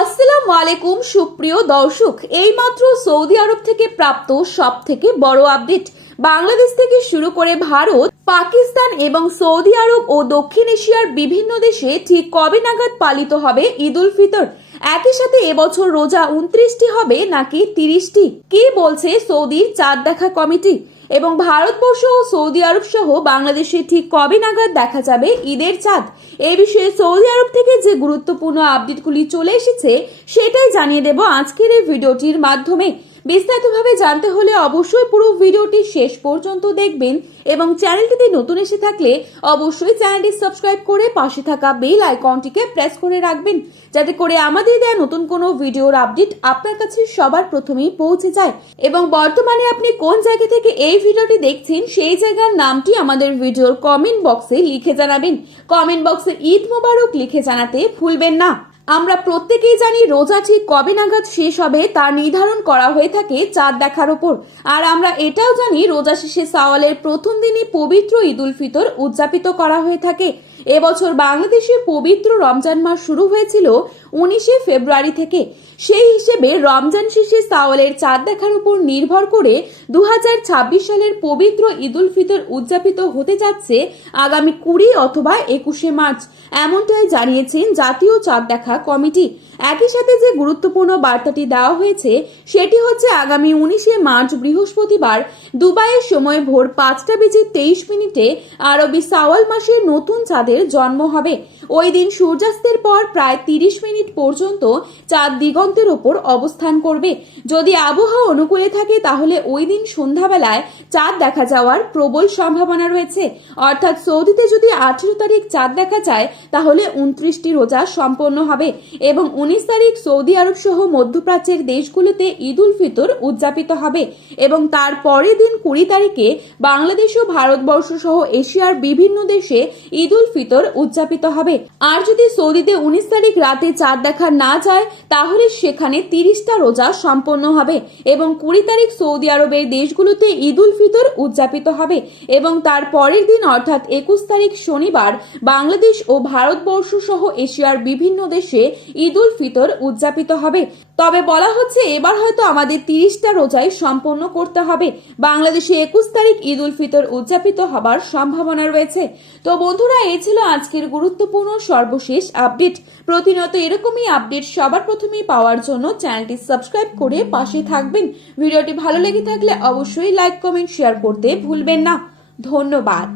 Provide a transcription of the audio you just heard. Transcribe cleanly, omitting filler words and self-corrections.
আসসালামু আলাইকুম সুপ্রিয় দর্শক, এইমাত্র সৌদি আরব থেকে প্রাপ্ত সব থেকে বড় আপডেট। বাংলাদেশ থেকে শুরু করে ভারত, পাকিস্তান এবং সৌদি আরব ও দক্ষিণ এশিয়ার বিভিন্ন দেশে ঠিক কবে নাগাদ পালিত হবে ঈদ উল ফিতর? একই সাথে এবছর রোজা 29টি হবে নাকি 30টি? কি বলছে সৌদির চাঁদ দেখা কমিটি? এবং ভারতবর্ষ ও সৌদি আরব সহ বাংলাদেশে ঠিক কবে নাগাদ দেখা যাবে ঈদের চাঁদ? এই বিষয়ে সৌদি আরব থেকে যে গুরুত্বপূর্ণ আপডেটগুলি চলে এসেছে সেটাই জানিয়ে দেব আজকের এই ভিডিওটির মাধ্যমে। বিস্তারিতভাবে জানতে হলে অবশ্যই পুরো ভিডিওটি শেষ পর্যন্ত দেখবেন এবং চ্যানেলটিতে নতুন এসে থাকলে অবশ্যই চ্যানেলটি সাবস্ক্রাইব করে পাশে থাকা বেল আইকনটিকে প্রেস করে রাখবেন, যাতে করে আমাদের দেয়া নতুন কোনো ভিডিওর আপডেট আপনার কাছে সবার প্রথমেই পৌঁছে যায়। এবং বর্তমানে আপনি কোন জায়গা থেকে এই ভিডিওটি দেখছেন সেই জায়গার নামটি আমাদের ভিডিওর কমেন্ট বক্সে লিখে জানাবেন। কমেন্ট বক্সে ঈদ মোবারক লিখে জানাতে ভুলবেন না। আমরা প্রত্যেকেই জানি রোজা ঠিক কবে নাগাদ শেষ হবে তা নির্ধারণ করা হয়ে থাকে চাঁদ দেখার উপর। আর আমরা এটাও জানি রোজা শেষে শাওয়ালের প্রথম দিনই পবিত্র ঈদ উল ফিতর উদযাপিত করা হয়ে থাকে। এবছর বাংলাদেশে পবিত্র রমজান মাস শুরু হয়েছিল 19শে ফেব্রুয়ারি থেকে। সেই হিসেবে রমজান শেষে শাওয়ালের চাঁদ দেখার উপর নির্ভর করে 2026 সালের পবিত্র ঈদ উল ফিতর উদযাপিত হতে যাচ্ছে আগামী 20 অথবা 21শে মার্চ, এমনটাই জানিয়েছেন জাতীয় চাঁদ দেখা কমিটি। একই সাথে যে গুরুত্বপূর্ণ বার্তাটি দেওয়া হয়েছে সেটি হচ্ছে আগামী 19শে মার্চ বৃহস্পতিবার দুবাইয়ের সময় ভোর 5:23 আরবি শাওয়াল মাসের নতুন চাঁদের জন্ম হবে। ওই দিন সূর্যাস্তের পর প্রায় 30 মিনিট পর্যন্ত চাঁদ দিগন্তের ওপর অবস্থান করবে। যদি আবহাওয়া অনুকূলে থাকে তাহলে ওই দিন সন্ধ্যাবেলায় চাঁদ দেখা যাওয়ার প্রবল সম্ভাবনা রয়েছে। অর্থাৎ সৌদিতে যদি 18 তারিখ চাঁদ দেখা যায় তাহলে 29টি রোজা সম্পন্ন হবে এবং 19 তারিখ সৌদি আরব সহ মধ্যপ্রাচ্যের দেশগুলোতে ঈদ উল ফিতর উদযাপিত হবে এবং তার পরের দিন 20 তারিখে বাংলাদেশ ও ভারতবর্ষ সহ এশিয়ার বিভিন্ন দেশে ঈদ উল ফিতর উদযাপিত হবে। আর যদি সৌদিতে 19 তারিখ রাতে চাঁদ দেখা না যায় তাহলে সেখানে 30টা রোজা সম্পন্ন হবে এবং 20 তারিখ সৌদি আরবের দেশগুলোতে ঈদ উল ফিতর উদযাপিত হবে এবং তার পরের দিন অর্থাৎ 21 তারিখ শনিবার বাংলাদেশ ও ভারতবর্ষ সহ এশিয়ার বিভিন্ন দেশে ঈদ উল ফিতর উদযাপিত হবে। তবে বলা হচ্ছে এবার হয়তো আমাদের 30টা রোজাই সম্পন্ন করতে হবে। বাংলাদেশে 21 তারিখ ঈদ উল ফিতর উদযাপিত হবার সম্ভাবনা রয়েছে। তো বন্ধুরা, এই ছিল আজকের গুরুত্বপূর্ণ সর্বশেষ আপডেট। প্রতিনিয়ত এরকমই আপডেট সবার প্রথমেই পাওয়ার জন্য চ্যানেলটি সাবস্ক্রাইব করে পাশে থাকবেন। ভিডিওটি ভালো লেগে থাকলে অবশ্যই লাইক, কমেন্ট, শেয়ার করতে ভুলবেন না। ধন্যবাদ।